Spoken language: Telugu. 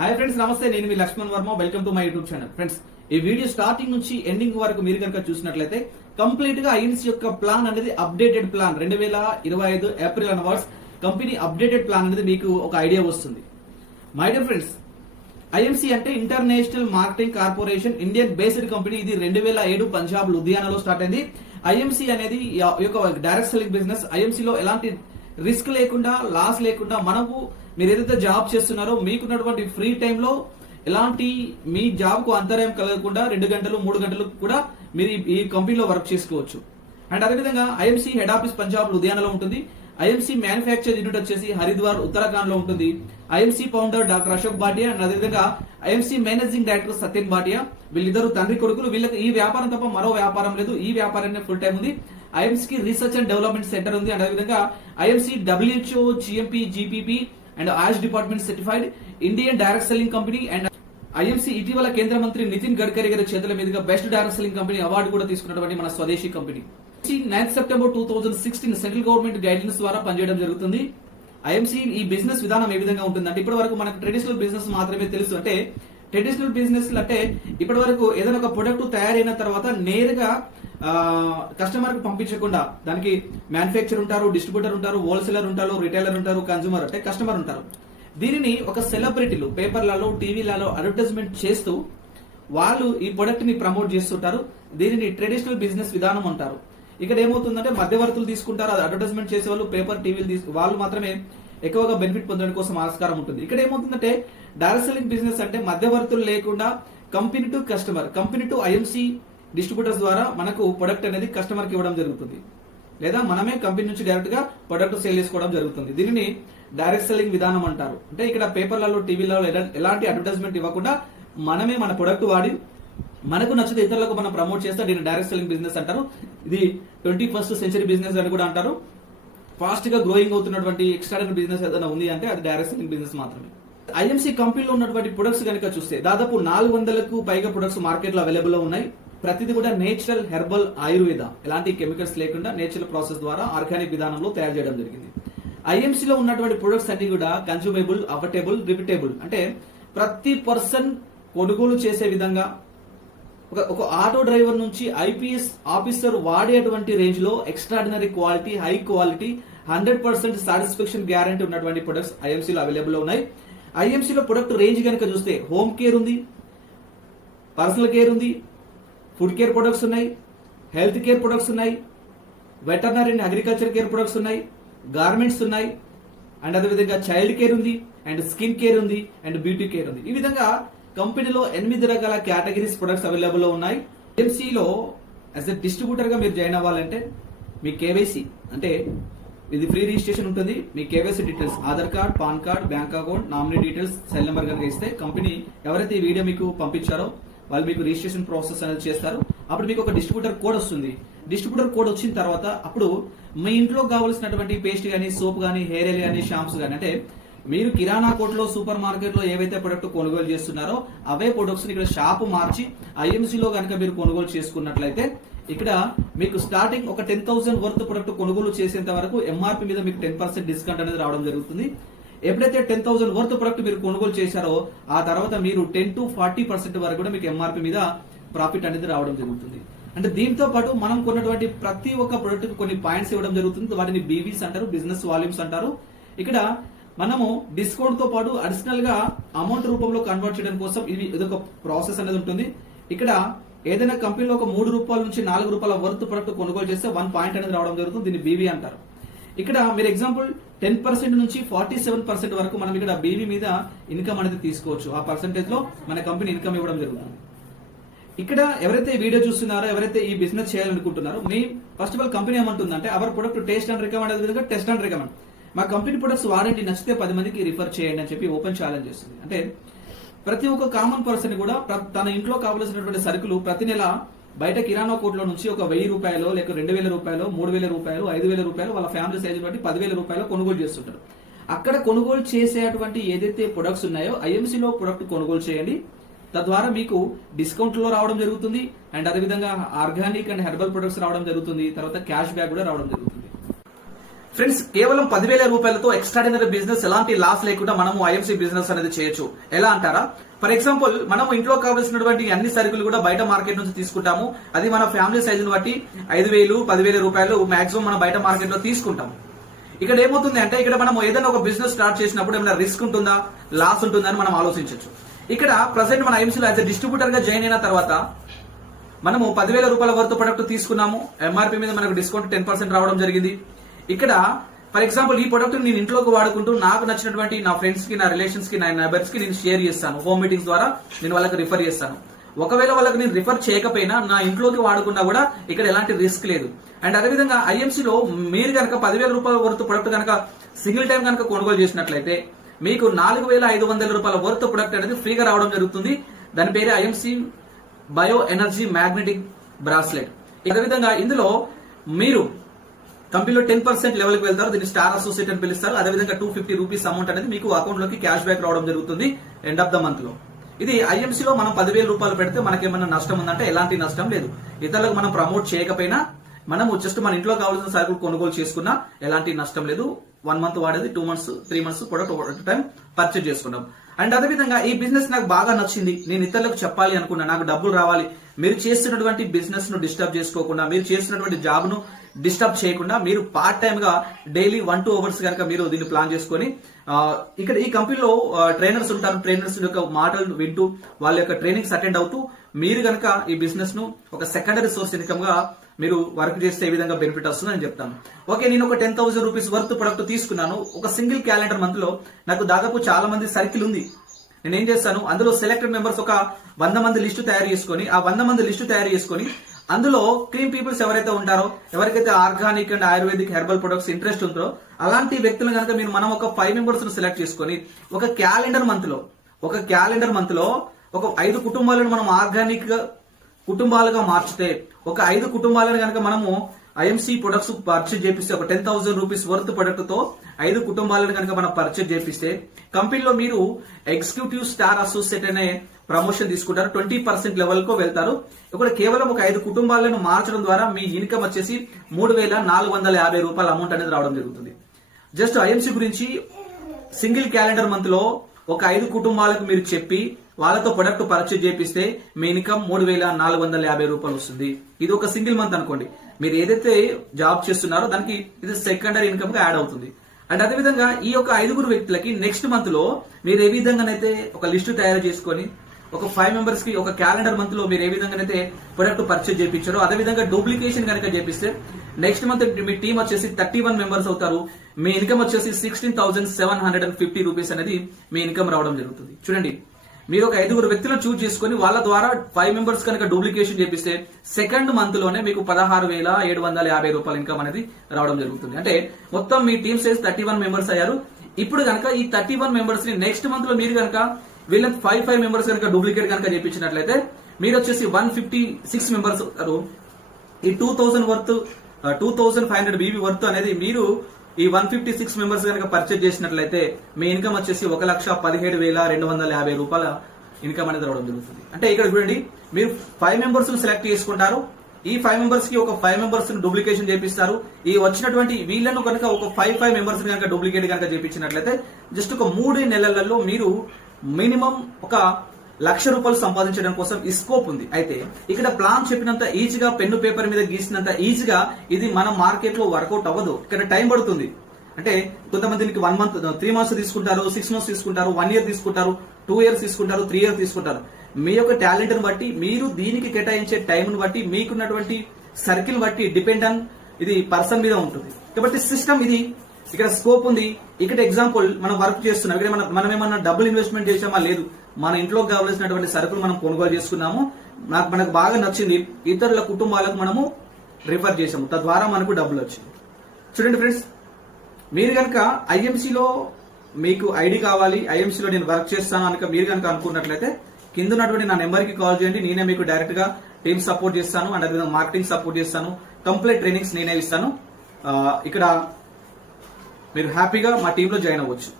హాయ్ ఫ్రెండ్స్ నమస్తే. నేను మీ Laxman Varma. Welcome to my YouTube channel friends ఈ వీడియో స్టార్టింగ్ నుంచి ఎండింగ్ వరకు మీరు కనుక చూసినట్లయితే కంప్లీట్గా ఐఎన్స్ యొక్క ప్లాన్ అనేది అప్డేటెడ్ ప్లాన్ రెండు వేల ఇరవై ఐదు ఏప్రిల్ అనవర్స్ కంపెనీ అప్డేటెడ్ ప్లాన్ అనేది మీకు ఒక ఐడియా వస్తుంది. మై డియర్ ఫ్రెండ్స్ ఐఎంసీ అంటే international marketing corporation Indian based company ఇది రెండు వేల ఏడు పంజాబ్ లుధియానాలో స్టార్ట్ అయింది. ఐఎంసీ అనేది యొక్క డైరెక్ట్ సెల్లింగ్ బిజినెస్ ఐఎంసీలో ఎలాంటి రిస్క్ లేకుండా లాస్ లేకుండా మనకు మీరు ఏదైతే జాబ్ చేస్తున్నారో మీకున్నటువంటి ఫ్రీ టైంలో ఎలాంటి మీ జాబ్కు అంతరాయం కలగకుండా రెండు గంటలు మూడు గంటలు కూడా మీరు ఈ- కంపెనీలో వర్క్ చేసుకోవచ్చు. అండ్ అదేవిధంగా ఐఎంసీ హెడ్ ఆఫీస్ పంజాబ్ లుధియానాలో ఉంటుంది. ఐఎంసీ మ్యానుఫ్యాక్చర్ యూనిట్ వచ్చేసి హరిద్వార్ ఉత్తరాఖండ్లో ఉంటుంది. IMC founder doctor Ashok Bhatia and అదేవిధంగా IMC managing director Satyan Bhatia. వీళ్ళిద్దరు తండ్రి కొడుకులు. వీళ్ళకి ఈ వ్యాపారం తప్ప మరో వ్యాపారం లేదు. ఈ వ్యాపారాన్ని ఫుల్ టైం ఉంది. IMC research and development centre ఉంది. అండ్ అదేవిధంగా IMC WHO GMP GPP and AYUSH department certified Indian direct selling company and IMC ఇటీవల కేంద్ర మంత్రి నితిన్ గడ్కరీ గారి చేతుల మీదుగా best direct selling company award కూడా తీసుకున్నటువంటి మన స్వదేశీ company ninth September two thousand sixteen central government guidelines ద్వారా పనిచేయడం జరుగుతుంది. ఐఎంసీ ఈ బిజినెస్ విధానం ఏ విధంగా ఉంటుందంటే ఇప్పటి వరకు మనకు ట్రెడిషనల్ బిజినెస్ మాత్రమే తెలుసు. అంటే ట్రెడిషనల్ బిజినెస్ అంటే ఇప్పటి వరకు ఏదైనా ఒక ప్రొడక్ట్ తయారైన తర్వాత నేరుగా కస్టమర్కు పంపించకుండా దానికి మ్యానుఫ్యాక్చర్ ఉంటారు డిస్ట్రిబ్యూటర్ ఉంటారు హోల్సేలర్ ఉంటారు రిటైలర్ ఉంటారు కన్జ్యూమర్ అంటే కస్టమర్ ఉంటారు. దీనిని ఒక సెలబ్రిటీలు పేపర్లలో టీవీలలో అడ్వర్టైజ్మెంట్ చేస్తూ వాళ్ళు ఈ ప్రొడక్ట్ని ప్రమోట్ చేస్తుంటారు. దీనిని ట్రెడిషనల్ బిజినెస్ విధానం అంటారు. ఇక్కడ ఏమవుతుందంటే మధ్యవర్తులు తీసుకుంటారు అది అడ్వర్టైజ్మెంట్ చేసే వాళ్ళు పేపర్ టీవీలు తీసుకు వాళ్ళు మాత్రమే ఎక్కువగా బెనిఫిట్ పొందడం కోసం ఆస్కారం ఉంటుంది. ఇక్కడ ఏమవుతుందంటే డైరెక్ట్ సెల్లింగ్ బిజినెస్ అంటే మధ్యవర్తులు లేకుండా company to customer company to IMC distributors ద్వారా మనకు ప్రొడక్ట్ అనేది కస్టమర్కి ఇవ్వడం జరుగుతుంది. లేదా మనమే కంపెనీ నుంచి డైరెక్ట్గా ప్రొడక్ట్ సేల్ చేసుకోవడం జరుగుతుంది. దీనిని డైరెక్ట్ సెల్లింగ్ విధానం అంటారు. అంటే ఇక్కడ పేపర్లలో టీవీలలో ఎలాంటి అడ్వర్టైజ్మెంట్ ఇవ్వకుండా మనమే మన ప్రొడక్ట్ వాడి మనకు నచ్చితే ఇతరులకు మనం ప్రమోట్ చేస్తే దీన్ని డైరెక్ట్ సెల్లింగ్ బిజినెస్ అంటారు. ఇది ట్వంటీ ఫస్ట్ సెంచరీ బిజినెస్ అని కూడా అంటారు. ఫాస్ట్గా గ్రోయింగ్ అవుతున్నటువంటి ఎక్స్ట్రాడనరీ బిజినెస్ ఏదైనా ఉంది అంటే అది డైరెక్ట్ సెల్లింగ్ బిజినెస్ మాత్రమే. ఐఎంసీ కంపెనీలో ఉన్నటువంటి ప్రొడక్ట్స్ కనుక చూస్తే దాదాపు నాలుగు వందలకు పైగా ప్రొడక్ట్స్ మార్కెట్లో అవైలబుల్లో ఉన్నాయి. ప్రతిది కూడా నేచురల్ హెర్బల్ ఆయుర్వేద. ఎలాంటి కెమికల్స్ లేకుండా నేచురల్ ప్రాసెస్ ద్వారా ఆర్గానిక్ విధానంలో తయారు చేయడం జరిగింది. ఐఎంసీలో ఉన్నటువంటి ప్రొడక్ట్స్ అన్ని కూడా కన్స్యూమబుల్ అఫర్టబుల్ రిపిటేబుల్. అంటే ప్రతి పర్సన్ కొనుగోలు చేసే విధంగా ఒక ఒక ఆటో డ్రైవర్ నుంచి ఐపీఎస్ ఆఫీసర్ వాడేటువంటి రేంజ్లో extraordinary quality high quality hundred percent satisfaction guarantee ఉన్నటువంటి ప్రొడక్ట్స్ ఐఎంసీలో అవైలబుల్ ఉన్నాయి. ఐఎంసీలో ప్రొడక్ట్ రేంజ్ కనుక చూస్తే హోమ్ కేర్ ఉంది పర్సనల్ కేర్ ఉంది ఫుడ్ కేర్ ప్రొడక్ట్స్ ఉన్నాయి హెల్త్ కేర్ ప్రొడక్ట్స్ ఉన్నాయి veterinary and agriculture care products ఉన్నాయి గార్మెంట్స్ ఉన్నాయి అండ్ అదేవిధంగా చైల్డ్ కేర్ ఉంది అండ్ స్కిన్ కేర్ ఉంది అండ్ బ్యూటీ కేర్ ఉంది. ఈ విధంగా కంపెనీలో ఎనిమిది రకాల కేటగిరీస్ ప్రొడక్ట్స్ అవైలబుల్లో ఉన్నాయి. ఎంసీలో యాజ్ ఎ డిస్ట్రిబ్యూటర్గా మీరు జాయిన్ అవ్వాలంటే మీ కేవైసీ అంటే ఇది ఫ్రీ రిజిస్ట్రేషన్ ఉంటుంది. మీ KYC details Aadhaar card PAN card bank account nominee details cell number కనుక ఇస్తే కంపెనీ ఎవరైతే ఈ వీడియో మీకు పంపించారో వాళ్ళు మీకు రిజిస్ట్రేషన్ ప్రాసెస్ అనేది చేస్తారు. అప్పుడు మీకు ఒక డిస్ట్రిబ్యూటర్ కోడ్ వస్తుంది. డిస్ట్రిబ్యూటర్ కోడ్ వచ్చిన తర్వాత అప్పుడు మీ ఇంట్లో కావాల్సినటువంటి పేస్ట్ కానీ సోప్ కానీ హెయిర్ ఆయిల్ కానీ షాంప్స్ కానీ అంటే మీరు కిరాణా కోట్లో సూపర్ మార్కెట్లో ఏవైతే ప్రొడక్ట్ కొనుగోలు చేస్తున్నారో అవే ప్రొడక్ట్స్ ఇక్కడ షాప్ మార్చి ఐఎంసీలో కనుక మీరు కొనుగోలు చేసుకున్నట్లయితే ఇక్కడ మీకు స్టార్టింగ్ ఒక టెన్ థౌసండ్ వర్త్ ప్రొడక్ట్ కొనుగోలు చేసేంత వరకు ఎంఆర్పి మీద మీకు టెన్ పర్సెంట్ డిస్కౌంట్ అనేది రావడం జరుగుతుంది. ఎప్పుడైతే టెన్ థౌసండ్ వర్త్ ప్రొడక్ట్ మీరు కొనుగోలు చేశారో ఆ తర్వాత మీరు టెన్ టు ఫార్టీ పర్సెంట్ వరకు కూడా మీకు ఎంఆర్పి మీద ప్రాఫిట్ అనేది రావడం జరుగుతుంది. అంటే దీంతో పాటు మనం కొన్నటువంటి ప్రతి ఒక్క ప్రొడక్ట్ కొన్ని పాయింట్స్ ఇవ్వడం జరుగుతుంది. వాటిని బీవీస్ అంటారు బిజినెస్ వాల్యూమ్స్ అంటారు. ఇక్కడ మనము డిస్కౌంట్తో పాటు అడిషనల్గా అమౌంట్ రూపంలో కన్వర్ట్ చేయడం కోసం ఇది ఇదొక ప్రాసెస్ అనేది ఉంటుంది. ఇక్కడ ఏదైనా కంపెనీలో ఒక మూడు రూపాయల నుంచి నాలుగు రూపాయల వర్త్ ప్రొడక్ట్ కొనుగోలు చేస్తే వన్ పాయింట్ అనేది రావడం జరుగుతుంది. దీన్ని బీవీ అంటారు. ఇక్కడ మీరు ఎగ్జాంపుల్ టెన్ పర్సెంట్ నుంచి ఫార్టీ సెవెన్ పర్సెంట్ వరకు మనం ఇక్కడ బేబీ మీద ఇన్కమ్ అనేది తీసుకోవచ్చు. ఆ పర్సెంటేజ్లో మన కంపెనీ ఇన్కమ్ ఇవ్వడం జరుగుతుంది. ఇక్కడ ఎవరైతే వీడియో చూస్తున్నారో ఎవరైతే ఈ బిజినెస్ చేయాలనుకుంటున్నారో మీ ఫస్ట్ ఆఫ్ ఆల్ కంపెనీ ఏమంటుందంటే our product taste and recommend అదే విధంగా టెస్ట్ అండ్ రికమెండ్ మా కంపెనీ ప్రొడక్ట్స్ వారంటీ నచ్చితే పది మందికి రిఫర్ చేయండి అని చెప్పి ఓపెన్ ఛాలెంజ్ చేస్తుంది. అంటే ప్రతి ఒక్క కామన్ పర్సన్ కూడా తన ఇంట్లో కావలసినటువంటి సరుకులు ప్రతి నెల బయట కిరాణా కోట్లో నుంచి ఒక వెయ్యి రూపాయలు లేక రెండు వేల రూపాయలు మూడు వేల రూపాయలు ఐదు వేల రూపాయలు వాళ్ళ ఫ్యామిలీ సైజ్ బట్టి పదివేల రూపాయలు కొనుగోలు చేస్తుంటారు. అక్కడ కొనుగోలు చేసేటువంటి ఏదైతే ప్రొడక్ట్స్ ఉన్నాయో ఐఎంసీలో ప్రొడక్ట్ కొనుగోలు చేయండి. తద్వారా మీకు డిస్కౌంట్లో రావడం జరుగుతుంది. అండ్ అదేవిధంగా ఆర్గానిక్ అండ్ హెర్బల్ ప్రొడక్ట్స్ రావడం జరుగుతుంది. తర్వాత క్యాష్ బ్యాక్ కూడా రావడం జరుగుతుంది. ఫ్రెండ్స్ కేవలం పదివేల రూపాయలతో ఎక్స్ట్రాడినరీ బిజినెస్ ఎలాంటి లాస్ లేకుండా మనము ఐఎంసీ బిజినెస్ అనేది చేయొచ్చు. ఎలా అంటారా? ఫర్ ఎగ్జాంపుల్ మనం ఇంట్లో కావాల్సినటువంటి అన్ని సరుకులు కూడా బయట మార్కెట్ నుంచి తీసుకుంటాము. అది మన ఫ్యామిలీ సైజుని బట్టి ఐదు వేలు పదివేల రూపాయలు మాక్సిమం మనం బయట మార్కెట్లో తీసుకుంటాం ఇక్కడ ఏమవుతుంది అంటే ఇక్కడ మనం ఏదైనా ఒక బిజినెస్ స్టార్ట్ చేసినప్పుడు ఏమైనా రిస్క్ ఉంటుందా? లాస్ ఉంటుందా అని మనం ఆలోచించవచ్చు ఇక్కడ ప్రజెంట్ మన ఐఎంసీలో యాజ్ డిస్ట్రిబ్యూటర్గా జాయిన్ అయిన తర్వాత మనము పదివేల రూపాయల వరకు ప్రొడక్ట్ తీసుకున్నాము. ఎంఆర్పి మీద మనకు డిస్కౌంట్ టెన్ పర్సెంట్ రావడం జరిగింది. ఇక్కడ ఫర్ ఎగ్జాంపుల్ ఈ ప్రొడక్ట్ నేను ఇంట్లోకి వాడుకుంటూ నాకు నచ్చినటువంటి నా ఫ్రెండ్స్కి నా రిలేషన్స్కి నా నైబర్స్కి నేను షేర్ చేస్తాను. హోమ్ మీటింగ్స్ ద్వారా నేను వాళ్ళకి రిఫర్ చేస్తాను. ఒకవేళ వాళ్ళకి నేను రిఫర్ చేయకపోయినా నా ఇంట్లోకి వాడుకున్నా కూడా ఇక్కడ ఎలాంటి రిస్క్ లేదు. అండ్ అదేవిధంగా ఐఎంసీ లో మీరు కనుక పదివేల రూపాయల వరకు ప్రొడక్ట్ కనుక సింగిల్ టైం కనుక కొనుగోలు చేసినట్లయితే మీకు నాలుగు వేల ఐదు వందల రూపాయల వర్త్ ప్రొడక్ట్ అనేది ఫ్రీగా రావడం జరుగుతుంది. దాని పేరు IMC bio energy magnetic bracelet అదేవిధంగా ఇందులో మీరు కంపెనీలో టెన్ పర్సెంట్ లెవెల్కి వెళ్తారు దీన్ని స్టార్ అసోసియేట్ అని పిలుస్తారు. అదేవిధంగా టూ ఫిఫ్టీ రూపీస్ అమౌంట్ అనేది మీకు అకౌంట్లోకి క్యాష్ బ్యాక్ రావడం జరుగుతుంది ఎండ్ ఆఫ్ ద మంత్లో. ఇది ఐఎంసీ లో మనం పదివేల రూపాయలు పెడితే మనకేమన్నా నష్టం ఉందంటే ఎలాంటి నష్టం లేదు. ఇతరులకు మనం ప్రమోట్ చేయకపోయినా మనము జస్ట్ మన ఇంట్లో కావాల్సిన సరుకులు కొనుగోలు చేసుకున్నా ఎలాంటి నష్టం లేదు. వన్ మంత్ వాడేది టూ మంత్స్ త్రీ మంత్స్ కూడా టైం పర్చేజ్ చేసుకున్నాం. అండ్ అదేవిధంగా ఈ బిజినెస్ నాకు బాగా నచ్చింది. నేను ఇతరులకు చెప్పాలి అనుకున్నా నాకు డబ్బులు రావాలి. మీరు చేస్తున్నటువంటి బిజినెస్ను డిస్టర్బ్ చేసుకోకుండా మీరు చేస్తున్నటువంటి జాబ్ను డిస్టర్బ్ చేయకుండా మీరు పార్ట్ టైం గా డైలీ వన్ టూ అవర్స్ కనుక మీరు దీన్ని ప్లాన్ చేసుకొని ఇక్కడ ఈ కంపెనీలో ట్రైనర్స్ ఉంటారు. ట్రైనర్స్ యొక్క మాటలు వింటూ వాళ్ళ యొక్క ట్రైనింగ్స్ అటెండ్ అవుతూ మీరు కనుక ఈ బిజినెస్ను ఒక సెకండరీ సోర్స్ ఇన్కమ్గా మీరు వర్క్ చేస్తే ఏ విధంగా బెనిఫిట్ వస్తుందని చెప్తాను. ఓకే నేను ఒక ten thousand rupees worth product తీసుకున్నాను. ఒక సింగిల్ క్యాలెండర్ మంత్లో నాకు దాదాపు చాలా మంది సర్కిల్ ఉంది. నేను ఏం చేస్తాను? అందులో సెలెక్టెడ్ మెంబర్స్ ఒక వంద మంది లిస్టు తయారు చేసుకొని ఆ వంద మంది లిస్టు తయారు చేసుకొని అందులో క్రీమ్ పీపుల్స్ ఎవరైతే ఉంటారో ఎవరికైతే organic and ayurvedic herbal products interest ఉందో అలాంటి వ్యక్తులు కనుక మీరు మనం ఒక ఫైవ్ మెంబర్స్ను సెలెక్ట్ చేసుకొని ఒక క్యాలెండర్ మంత్లో ఒక క్యాలెండర్ మంత్లో ఒక ఐదు కుటుంబాలను మనం ఆర్గానిక్ కుటుంబాలుగా మార్చితే ఒక ఐదు కుటుంబాలను కనుక మనము ఐఎంసీ ప్రొడక్ట్స్ పర్చేజ్ చేపిస్తే ఒక టెన్ థౌసండ్ రూపీస్ వర్త్ ప్రొడక్ట్తో ఐదు కుటుంబాలను కనుక మనం పర్చేజ్ చేపిస్తే కంపెనీలో మీరు ఎగ్జిక్యూటివ్ స్టార్ అసోసియేట్ అనే ప్రమోషన్ తీసుకుంటారు. ట్వంటీ పర్సెంట్ లెవెల్కు వెళ్తారు. ఇక్కడ కేవలం ఒక ఐదు కుటుంబాలను మార్చడం ద్వారా మీ ఇన్కమ్ వచ్చేసి మూడు వేల నాలుగు వందల యాభై రూపాయల అమౌంట్ అనేది రావడం జరుగుతుంది. జస్ట్ ఐఎంసీ గురించి సింగిల్ క్యాలెండర్ మంత్లో ఒక ఐదు కుటుంబాలకు మీరు చెప్పి వాళ్ళతో ప్రొడక్ట్ పర్చేజ్ చేపిస్తే మీ ఇన్కమ్ మూడు వేల నాలుగు వందల యాభై రూపాయలు వస్తుంది. ఇది ఒక సింగిల్ మంత్ అనుకోండి. మీరు ఏదైతే జాబ్ చేస్తున్నారో దానికి ఇది సెకండరీ ఇన్కమ్గా యాడ్ అవుతుంది. అండ్ అదేవిధంగా ఈ యొక్క ఐదుగురు వ్యక్తులకి నెక్స్ట్ మంత్లో మీరు ఏ విధంగానైతే ఒక లిస్టు తయారు చేసుకొని ఒక ఫైవ్ మెంబర్స్కి ఒక క్యాలెండర్ మంత్లో మీరు ఏ విధంగానైతే ప్రొడక్ట్ పర్చేజ్ చేయించారో అదే విధంగా డూప్లికేషన్ కనుక చేపిస్తే నెక్స్ట్ మంత్ మీ టీం వచ్చేసి థర్టీ వన్ మెంబర్స్ అవుతారు. మీ ఇన్కమ్ వచ్చేసి sixteen thousand seven hundred and fifty rupees అనేది మీ ఇన్కమ్ రావడం జరుగుతుంది. చూడండి. మీరు ఒక ఐదుగురు వ్యక్తులను చూజ్ చేసుకుని వాళ్ళ ద్వారా ఫైవ్ మెంబర్స్ కనుక డూప్లికేషన్ చేపిస్తే సెకండ్ మంత్లోనే మీకు పదహారు వేల ఏడు వందల యాభై రూపాయల ఇన్కమ్ అనేది రావడం జరుగుతుంది. అంటే మొత్తం మీ team size thirty one members అయ్యారు. ఇప్పుడు కనుక ఈ థర్టీ వన్ మెంబర్స్ని నెక్స్ట్ మంత్లో మీరు కనుక వీళ్ళకి ఫైవ్ ఫైవ్ మెంబర్స్ కనుక డూప్లికేట్ కనుక చేపించినట్లయితే మీరు వచ్చేసి వన్ ఫిఫ్టీ సిక్స్ మెంబర్స్ అవుతారు ఈ two thousand worth two thousand five hundred BV worth అనేది మీరు ఈ వన్ ఫిఫ్టీ సిక్స్ మెంబర్స్ కనుక పర్చేజ్ చేసినట్లయితే మీ ఇన్కమ్ వచ్చేసి ఒక లక్ష పదిహేడు వేల రెండు వందల యాభై రూపాయల ఇన్కమ్ అనేది రావడం జరుగుతుంది. అంటే ఇక్కడ చూడండి మీరు ఫైవ్ మెంబర్స్ సెలెక్ట్ చేసుకుంటారు. ఈ ఫైవ్ మెంబర్స్కి ఒక ఫైవ్ మెంబర్స్ డూప్లికేషన్ చేపిస్తారు. ఈ వచ్చినటువంటి వీళ్ళను కనుక ఒక ఫైవ్ ఫైవ్ మెంబర్స్ కనుక డూప్లికేట్ కనుక చేపించినట్లయితే జస్ట్ ఒక మూడు నెలలలో మీరు మినిమం ఒక లక్ష రూపాయలు సంపాదించడం కోసం ఈ స్కోప్ ఉంది. అయితే ఇక్కడ ప్లాన్ చెప్పినంత ఈజీగా పెన్ను పేపర్ మీద గీసినంత ఈజీగా ఇది మన మార్కెట్లో వర్కౌట్ అవ్వదు. ఇక్కడ టైం పడుతుంది. అంటే కొంతమంది దీనికి వన్ మంత్ త్రీ మంత్స్ తీసుకుంటారు సిక్స్ మంత్స్ తీసుకుంటారు వన్ ఇయర్ తీసుకుంటారు టూ ఇయర్స్ తీసుకుంటారు త్రీ ఇయర్స్ తీసుకుంటారు. మీ యొక్క టాలెంట్ని బట్టి మీరు దీనికి కేటాయించే టైంను బట్టి మీకున్నటువంటి సర్కిల్ బట్టి డిపెండ్ ఆన్ ఇది పర్సన్ మీద ఉంటుంది. కాబట్టి సిస్టమ్ ఇది ఇక్కడ స్కోప్ ఉంది. ఇక్కడ ఎగ్జాంపుల్ మనం వర్క్ చేస్తున్నాం. ఇక్కడ మనం మనం ఏమన్నా డబ్బులు ఇన్వెస్ట్మెంట్ చేసామా లేదు. మన ఇంట్లో కావలసినటువంటి సరుకులు మనం కొనుగోలు చేసుకున్నాము. నాకు మనకు బాగా నచ్చింది. ఇతరుల కుటుంబాలకు మనము రిఫర్ చేసాము తద్వారా మనకు డబ్బులు వచ్చింది. చూడండి ఫ్రెండ్స్ మీరు కనుక ఐఎంసీలో మీకు ఐడి కావాలి. ఐఎంసీలో నేను వర్క్ చేస్తాను అనుక మీరు కనుక అనుకున్నట్లయితే కింద ఉన్నటువంటి నా నెంబర్కి కాల్ చేయండి. నేనే మీకు డైరెక్ట్గా టీమ్ సపోర్ట్ చేస్తాను. అండ్ అదేవిధంగా మార్కెటింగ్ సపోర్ట్ చేస్తాను. కంప్లీట్ ట్రైనింగ్స్ నేనే ఇస్తాను. ఇక్కడ మీరు హ్యాపీగా మా టీంలో జాయిన్ అవ్వచ్చు.